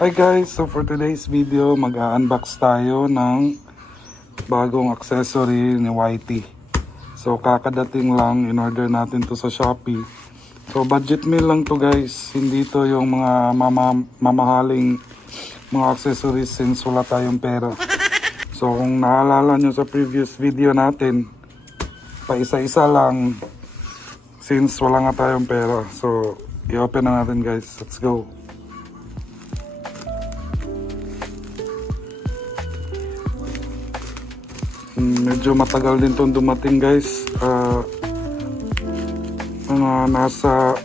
Hi guys, so for today's video mag-unbox tayo ng bagong accessory ni YT. So kakadating lang, in order natin to sa Shopee. So budget meal lang to guys, hindi to yung mga mamahaling mga accessories since wala tayong pera. So kung naalala nyo sa previous video natin, pa isa-isa lang since wala nga tayong pera. So i-open na natin guys, let's go. Medyo matagal din itong dumating guys, nasa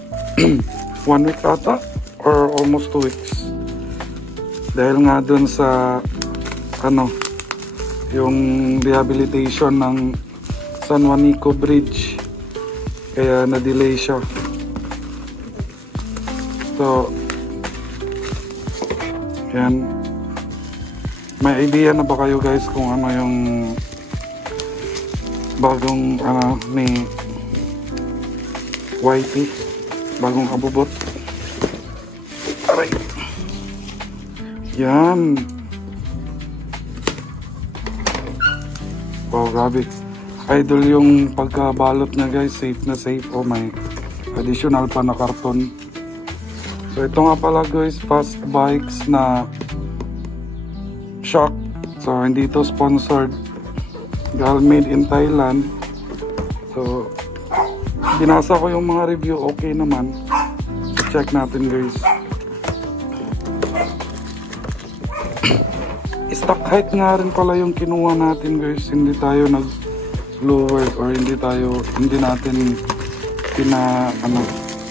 1 week ata or almost 2 weeks dahil nga dun sa yung rehabilitation ng San Juanico Bridge, kaya na-delay siya. So yan, may idea na ba kayo guys kung ano yung bagong ni YT, bagong abubot? Aray, yan. Wow, grabe, idol yung pagkabalot niya guys, safe na safe. Oh, may additional pa na karton. So ito nga pala guys, Fast Bikes na shock. So hindi ito sponsored, dahil made in Thailand. So binasa ko yung mga review, okay naman. Check natin guys. Stock height nga rin pala yung kinuha natin guys, hindi tayo nag lower or hindi natin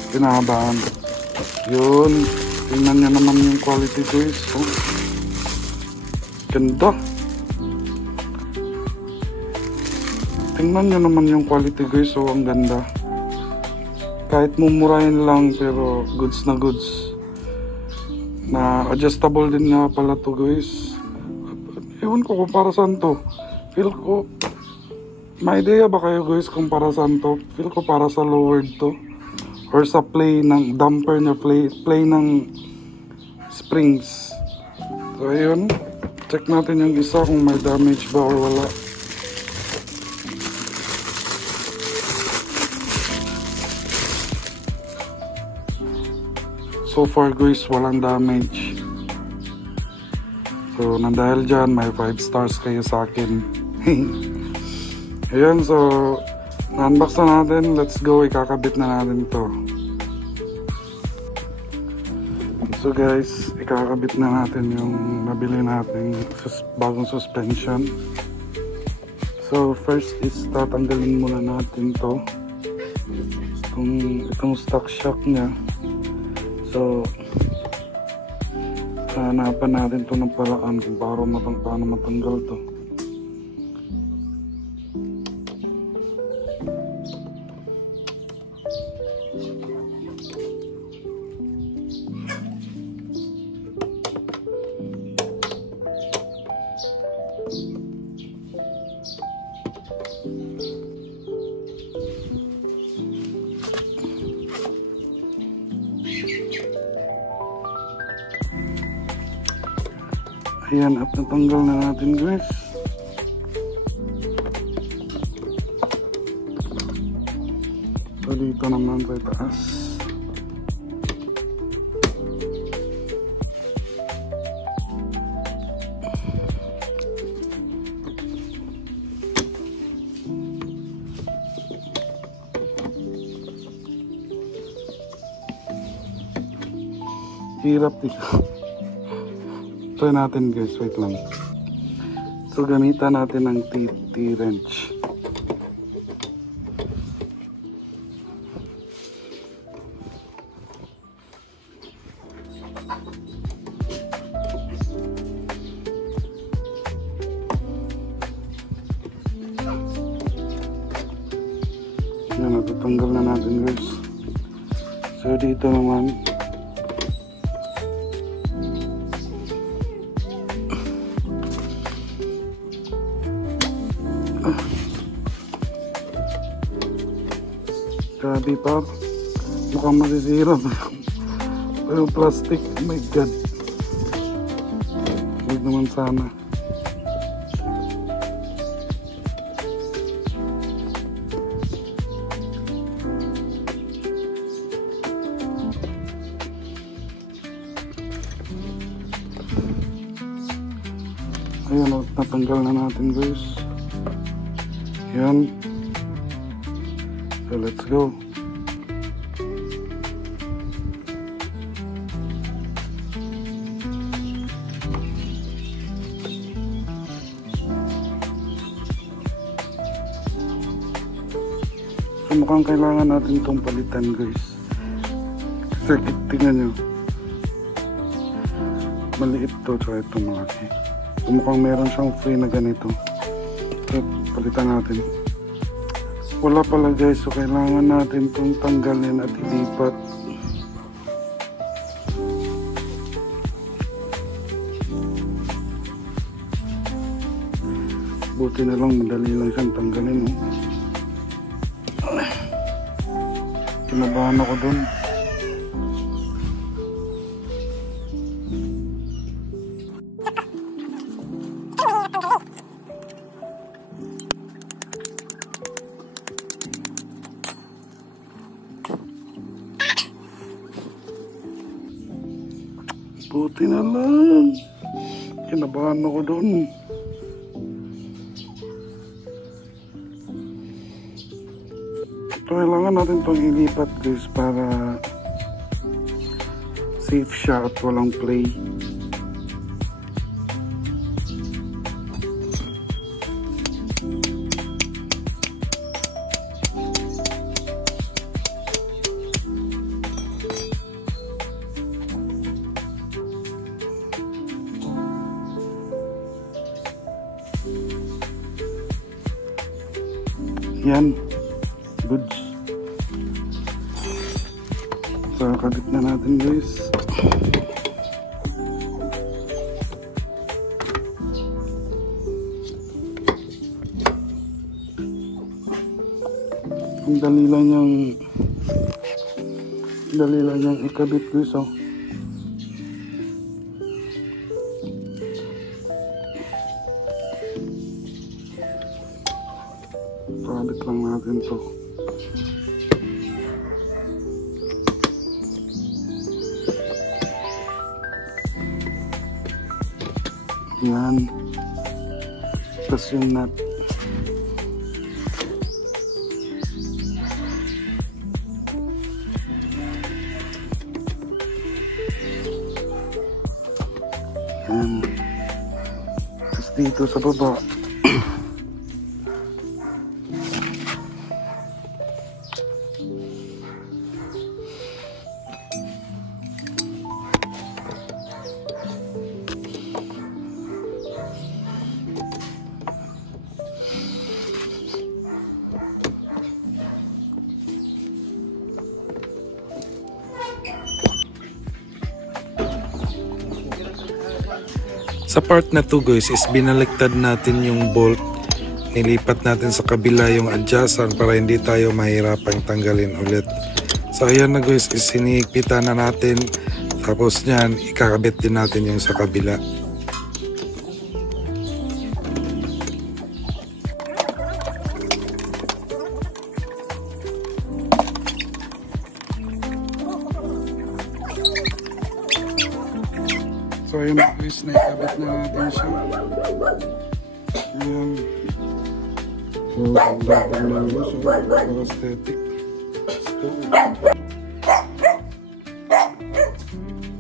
pinahabaan. Yun, tingnan nyo naman yung quality guys. Oh, ganda. Tingnan nyo naman yung quality guys, so ang ganda. Kahit mumurahin lang pero goods na goods. Na adjustable din nga pala to guys. Ewan ko kung para saan to. Feel ko, may idea ba kayo guys kung para saan to? Feel ko para sa lowered to. Or sa play ng damper niya, play ng springs. So ayun, check natin yung isa kung may damage ba or wala. So far guys, walang damage. So nandahil dyan, may 5 stars kayo sa akin. Ayan, so na-unbox na natin. Let's go, ikakabit na natin to. So guys, ikakabit na natin yung nabili natin bagong suspension. So first is tatanggalin muna natin to, itong stock shock nya. So hanapan natin to ng paraan kung paano matanggal to. Ayan, at natanggal na natin guys. So dito naman sa taas. Hirap dito. Try natin guys, wait lang. So gamitan natin ng T-wrench. Yan, natatanggal na natin guys. So dito naman, grabe pa, mukhang masisira yung plastic. Oh my god. balik naman sana. Ayan, natanggal na natin guys. Ayan. So let's go. So mukhang kailangan natin itong palitan guys. Kasi tingnan nyo. Maliit to, tsaka ito malaki. So mukhang meron siyang free na ganito. So palitan natin. Wala pala guys, so kailangan natin itong tanggalin at ilipat. Buti na lang, madali lang siyang tanggalin. Kinabahan ako dun. Buti na lang. Kinabahan ako dun. So, kailangan natin itong ilipat guys para safe siya at walang play. Yan, goods. So, kabit na natin guys. Ang dali lang niyang ikabit guys. Oh. Kabit lang natin to. Yan. Tapos yung nut. Yan. Tapos dito sa baba. Sa part na to guys is binaliktad natin yung bolt. Nilipat natin sa kabila yung adjustan para hindi tayo mahirapang tanggalin ulit. So ayan na guys, is sinigpitan na natin. Tapos nyan, ikakabit din natin yung sa kabila. So ayun guys, naikabit na natin siya. Ayan. So, ang ganda lang guys. So, aesthetic. Let's go.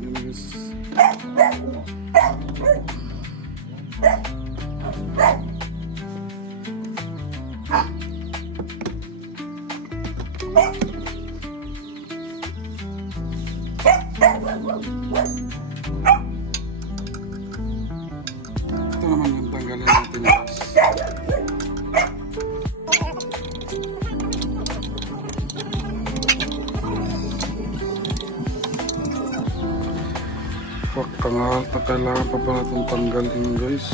Ayan guys. Ito naman yung tanggalin natin guys. Wag kailangan pa pala itong tanggalin guys.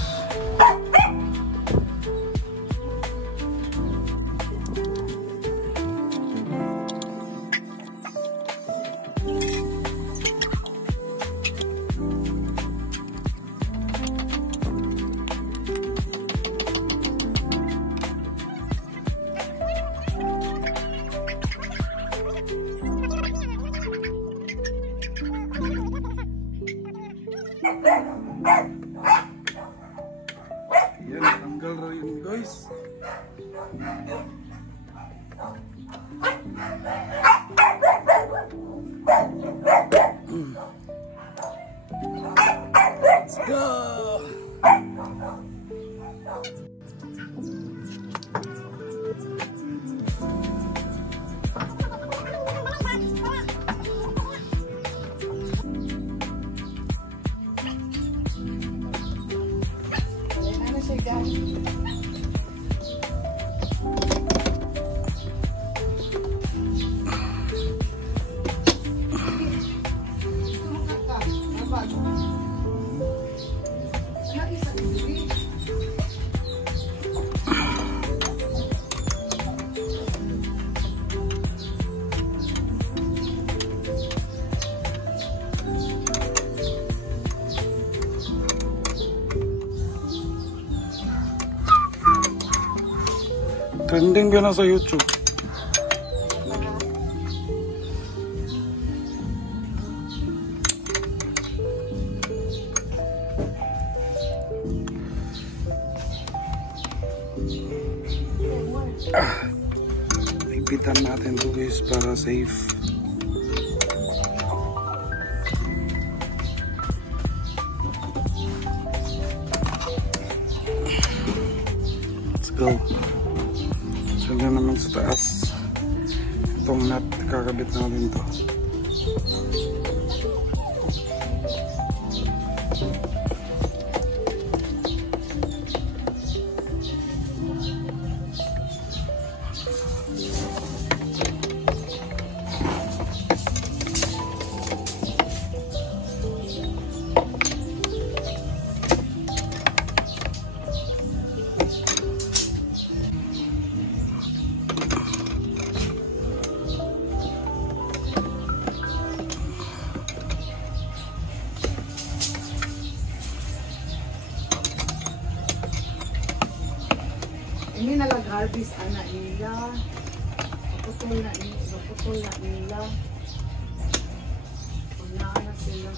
tanggal rin guys. Let's go. Trending ka na sa YouTube. Ipitan natin to guys para safe. Let's go. Diyan naman sa taas. Itong nut, kakabit natin to. Ini nalag-harvest anak nila. Putol na nila. Wala na sila.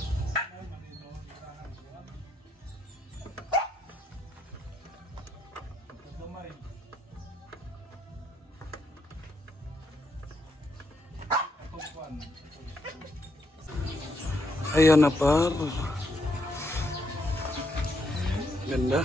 Ayan na par. Ganda.